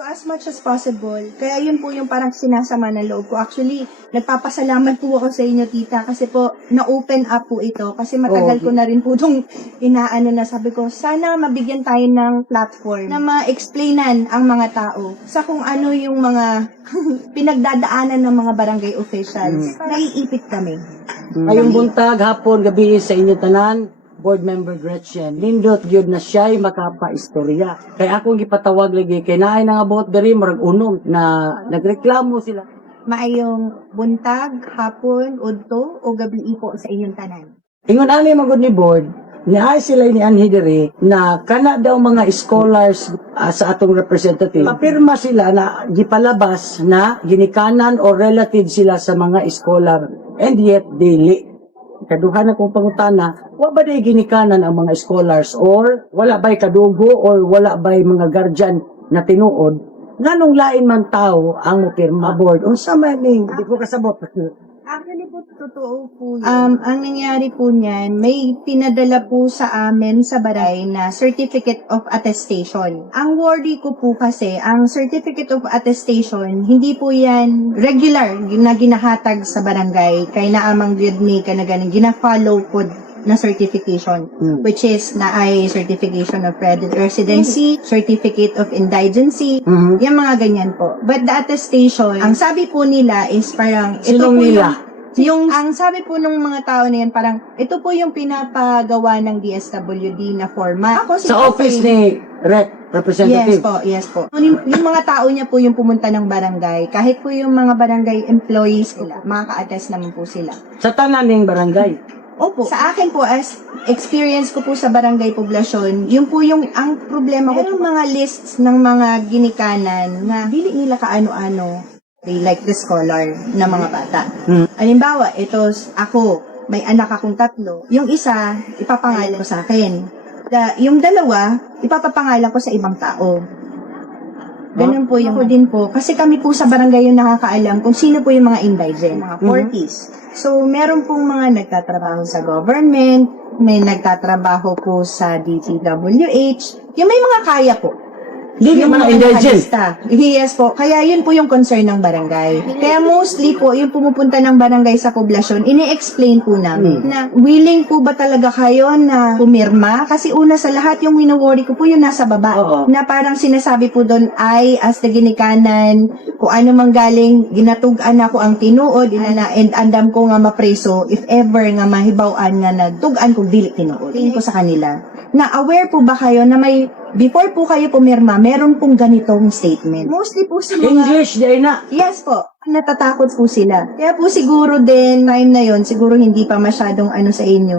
So as much as possible, kaya yun po yung parang sinasama ng loob ko. Actually, nagpapasalamat po ako sa inyo, tita, kasi po na-open up po ito. Kasi matagal ko na rin po itong inaano na sabi ko, sana mabigyan tayo ng platform na ma-explainan ang mga tao sa kung ano yung mga pinagdadaanan ng mga barangay officials. Naiipit kami. Ngayong buntag, hapon, gabi sa inyo tanan, Board Member Gretchen, nindot gyud na siya'y makapaistorya. Kaya akong gipatawag lagi, kay naay nga about diri marag unom na nagreklamo sila. Maayong buntag, hapon, udto, o gabi po sa inyong tanan. Ingon ani magud ni Board, niay sila ni anhi diri na kana daw mga scholars sa atong representative. Papirma sila na gipalabas na ginikanan o relative sila sa mga scholar and yet dili. Kaduha na kong pangutana, wa ba day ginikanan ang mga scholars or wala ba'y kadugo or wala ba'y mga guardian na tinuod? Nganong lain man tao ang mupirma board? Unsa man ning di ko kasabot. Actually po, totoo po yun. Ang nangyari po niyan, may pinadala po sa amin sa baray na Certificate of Attestation. Ang worry ko po kasi, ang Certificate of Attestation, hindi po yan regular na ginahatag sa barangay. Kaya naamang yun ni ka na ganun, gina-follow po na certification, which is na ay Certification of Residency, Certificate of Indigency, yung mga ganyan po. But the attestation, ang sabi po nila is parang, ito Sinong po nila? ang sabi po ng mga tao na yan, parang, ito po yung pinapagawa ng DSWD na format. Ako, Sa office ni representative. Yes po. Yung mga tao niya po yung pumunta ng barangay. Kahit po yung mga barangay employees nila, makaka-attest naman po sila. Sa tanan ning barangay. Opo. Sa akin po, as experience ko po sa barangay poblasyon, yun po yung, ang problema ko, yung mga lists ng mga ginikanan na dili nila kaano-ano, they like the scholar na mga bata. Halimbawa, ito, ako, may anak akong 3. Yung isa, ipapangalan ko sa akin. Yung 2, ipapapangalan ko sa ibang tao. Ganun po yung ako din po. Kasi kami po sa barangay yung nakakaalam kung sino po yung mga indigent, mga 40s. So, meron pong mga nagtatrabaho sa government, may nagtatrabaho po sa DPWH, yung may mga kaya po. Yung mga indigent. Yes po. Kaya yun po yung concern ng barangay. Kaya mostly po, yung pumupunta ng barangay sa poblasyon, ini-explain po namin na willing po ba talaga kayo na pumirma? Kasi una sa lahat, yung wino-worry ko po yung nasa baba. Oo. Na parang sinasabi po doon ay as the ginikanan, kung ano mang galing, ginatugan ako ang tinuod, and andam ko nga mapreso, if ever nga mahibawan nga nagtugan kung dili tinuod. Tingin ko sa kanila, na aware po ba kayo na may before po kayo pumirma, meron pong ganitong statement. Mostly po sa mga... English, di na. Yes po. Natatakot po sila. Kaya po siguro din, time na yon siguro hindi pa masyadong ano sa inyo.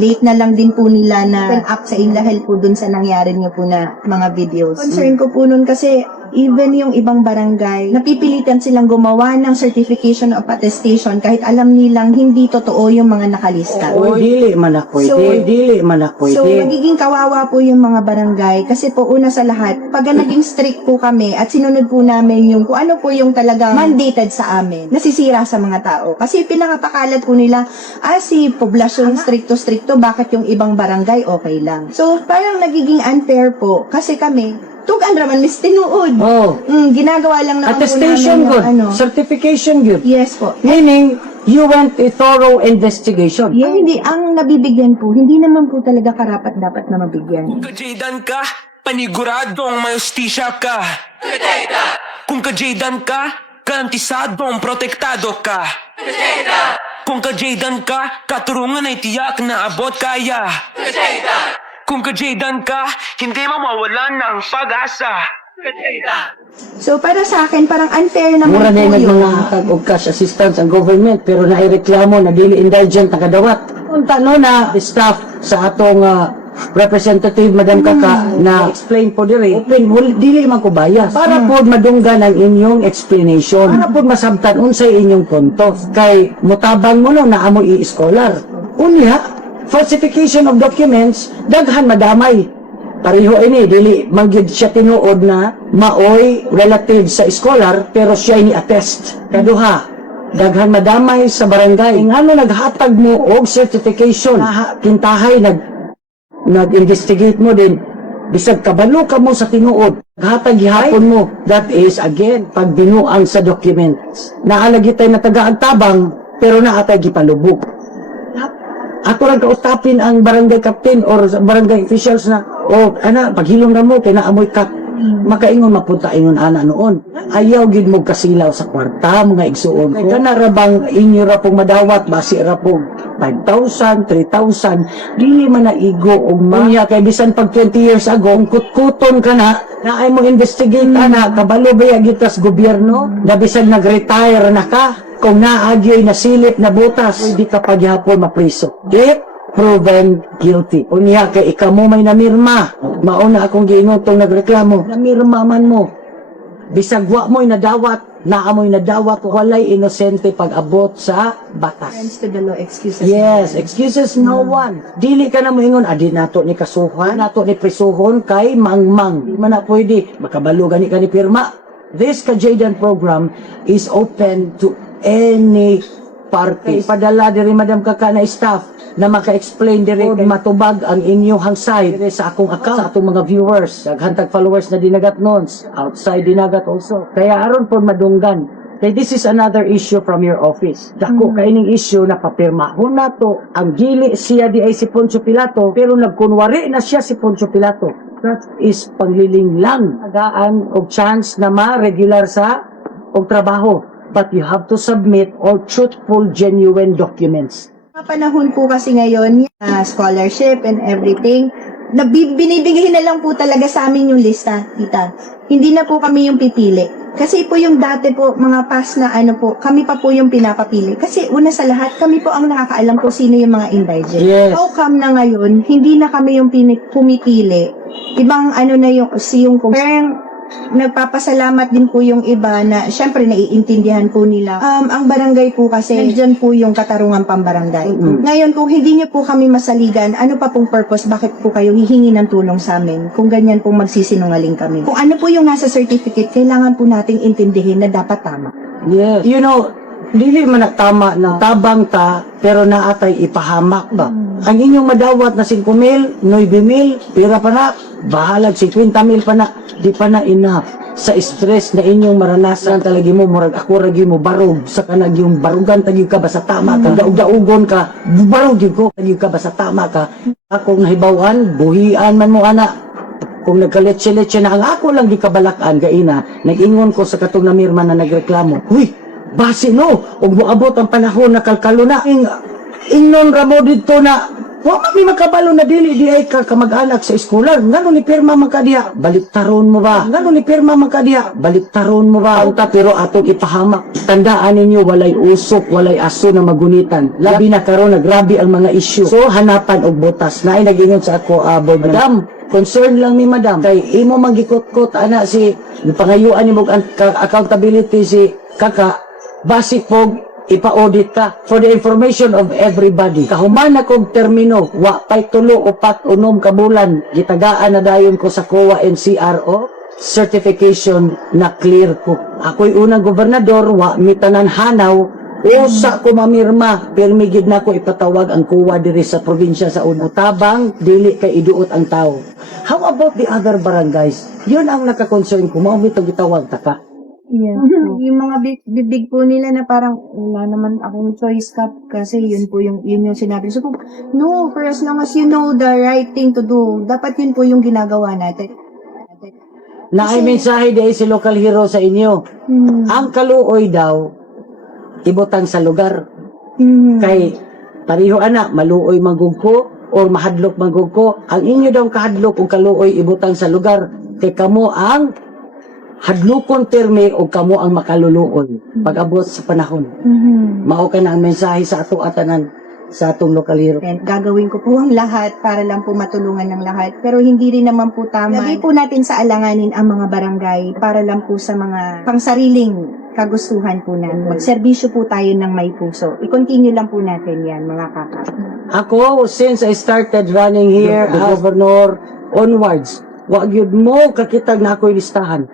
Late na lang din po nila na open up sa inyo dahil po dun sa nangyari niyo po na mga videos. Concern ko po nun kasi even yung ibang barangay, napipilitan silang gumawa ng certification of attestation kahit alam nilang hindi totoo yung mga nakalista. O dili man ako dili man ako So, magiging kawawa po yung mga barangay kasi po una sa lahat, pag naging strict po kami at sinunod po namin yung kung ano po yung talagang mandated sa amin, nasisira sa mga tao. Kasi pinakapakalat po nila, si poblasyon stricto-stricto, bakit yung ibang barangay okay lang? So, parang nagiging unfair po kasi kami, tugan raman mis tinuod. Ginagawa lang naman attestation po namin good, certification good. Yes po. Meaning, you went a thorough investigation. Hindi, ang nabibigyan po, hindi naman po talaga karapat dapat na mabigyan. Kung ka-Jaydan ka, paniguradong may ustisya ka. Kung ka-Jaydan ka, garantisadong protektado ka. Kung ka-Jaydan ka, katurungan ay tiyak na abot kaya. Kung ka-Jaydan ka, hindi mawawalan ng pag-asa. So, para sa akin, parang unfair naman Mura na po yung yun. nagmangakag og cash assistance ang government pero naireklamo na dili indigent nakadawat. Kung tano na the staff sa atong representative Madam Kaka na explain po diri open dili man ko bias para po madunggan ang inyong explanation para po masabtan unsay inyong punto kay mutabang mo no na amo i-scholar unya falsification of documents daghan madamay pareho ini dili magyud siya tinuod na maoy relative sa scholar pero siya ni attest kaduha daghan madamay sa barangay ngano naghatag mo og certification kintahay nag-investigate mo din Bisag kabalo ka mo sa tinuod, hatag gihapon mo. That is, again, pag binuang sa documents. Naalagi tayo na taga-agtabang, pero naatay gipalubog. Ato lang kaustapin ang barangay captain or barangay officials na, paghilom na mo, kaya naamoy kat. Makaingon mapunta ingon ana noon. Ayaw gid mo kasilaw sa kwarta mga igsuon ko. Kana ra bang inyo ra pong madawat basi ra pong 5,000, 3,000 dili man na igo og manya kay bisan pag 20 years ago ang kutkuton ka na ay mo investigate ana kabalo ba gitas gobyerno na bisan nag-retire na ka kung naagyoy nasilip na butas hindi ka pagyapon mapriso. Proven guilty. Unya kay ikaw mo may namirma. Mauna akong giinutong nagreklamo. Namirma man mo. Bisag wa mo'y nadawat, naamoy nadawat, walay inosente pag-abot sa batas. Friends to the law, excuses. Yes, excuses no one. Dili ka na moingon, adi nato ni kasuhan, nato ni prisuhon kay mangmang. Di man na pwede, makabalo gani ka ni pirma. This Kajaydan program is open to any party. Ipadala diri Madam Kaka na staff na maka-explain diri kay matubag ang inyong side diri sa akong account sa atong mga viewers, daghantag followers na dinagat nons, outside dinagat also. Kaya aron po madunggan. Kay this is another issue from your office. Dako kaining issue na papirmahon nato ang dili siya di ay si Poncio Pilato pero nagkunwari na siya si Poncio Pilato. That is pangliling lang. Agaan og chance na ma-regular sa og trabaho. But you have to submit all truthful, genuine documents. Mga panahon po kasi ngayon, scholarship and everything, binibigay na lang po talaga sa amin yung lista, tita. Hindi na po kami yung pipili. Kasi po yung dati po, mga past na kami pa po yung pinapapili. Kasi una sa lahat, kami po ang nakakaalam po sino yung mga indigent. Yes. How come na ngayon, hindi na kami yung pumipili. Ibang na yung parang nagpapasalamat din po yung iba na syempre naiintindihan po nila. Ang barangay po kasi, nandyan po yung katarungan pambarangay. Ngayon, kung hindi niyo po kami masaligan, ano pa pong purpose? Bakit po kayo hihingi ng tulong sa amin? Kung ganyan pong magsisinungaling kami. Kung ano po yung nasa certificate, kailangan po nating intindihin na dapat tama. Yes. You know, dili man tama na tabang ta, pero naatay ipahamak ba? Ang inyong madawat na 5,000, 9,000, pira pa na, bahalag 50,000 pa na, di pa na enough sa stress na inyong maranasan talagi mo, murag ako ragi mo barog, sa kanag yung barugan tagi ka ba sa tama ka, daug-daugon ka, barog yun ko, tagi ka ba sa tama ka, akong nahibawan, buhian man mo ana, kung nagkaletse-letse na ang ako lang di kabalakan, gaina, nag-ingon ko sa katong namirma na nagreklamo, huy, basi no, ug moabot ang panahon na kalkalo na ingnon ra mo dito na wa may makabalo na dili di ay ka kamag-anak sa eskwela ngano ni pirma man ka diha baliktaron mo ba ngano ni pirma man ka diha baliktaron mo ba unta pero atong ipahamak tandaan ninyo walay usok walay aso na magunitan labi na karon nagrabi ang mga issue so hanapan og butas na ay nagingon sa ako board madam concern lang ni madam kay imo magikot-kot ana si pangayuan nimo accountability si Kaka basic pog ipa-audit ka for the information of everybody. Kahuman na kong termino, wa pa'y 3 o 4 unom kabulan, gitagaan na dayon ko sa COA and CRO, certification na clear ko. Ako'y unang gobernador, wa mitanan hanaw, usa ko mamirma, permigid na ko ipatawag ang COA diri sa probinsya sa Unutabang, dili kay iduot ang tao. How about the other barangays? Yun ang nakakoncern ko, maumito gitawag taka. Yeah. Yung mga big po nila na parang wala naman akong choice ka kasi yun yung sinabi. So, no, for as long as you know the right thing to do, dapat yun po yung ginagawa natin. Na ay mensahe di si local hero sa inyo. Ang kaluoy daw, ibutang sa lugar. Kay pariho anak, maluoy manggugko or mahadlok manggugko. Ang inyo daw kahadlok o kaluoy ibutang sa lugar. Kay kamo ang hadlukon terme o kamo ang makaluluon pag-abot sa panahon. Mao ka na ang mensahe sa ato atanan sa atong lokal hero. And gagawin ko po ang lahat para lang po matulungan ng lahat. Pero hindi rin naman po tama. Lagay po natin sa alanganin ang mga barangay para lang po sa mga pangsariling kagustuhan po natin. Magserbisyo po tayo ng may puso. I-continue lang po natin yan, mga kaka. Ako, since I started running here as governor onwards, wag yun mo kakitag na ako'y listahan.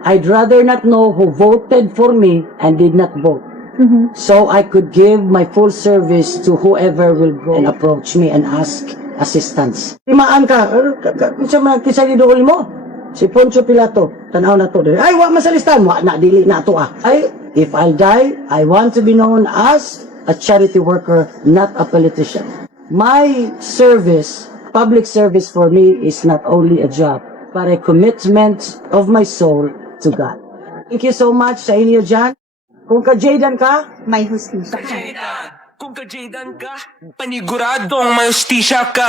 I'd rather not know who voted for me and did not vote. So I could give my full service to whoever will go and approach me and ask assistance. Timaan ka, kisa ni dool mo. Si Poncio Pilato, tanaw na to. Ay, wa masalistan, wa na, dili na to ah. Ay, if I die, I want to be known as a charity worker, not a politician. My service, public service for me is not only a job, but a commitment of my soul to God. Thank you so much sa inyo dyan. Kung ka-Jaydan ka, May hustisya. Kung ka-Jaydan ka, paniguradong may ustisya ka.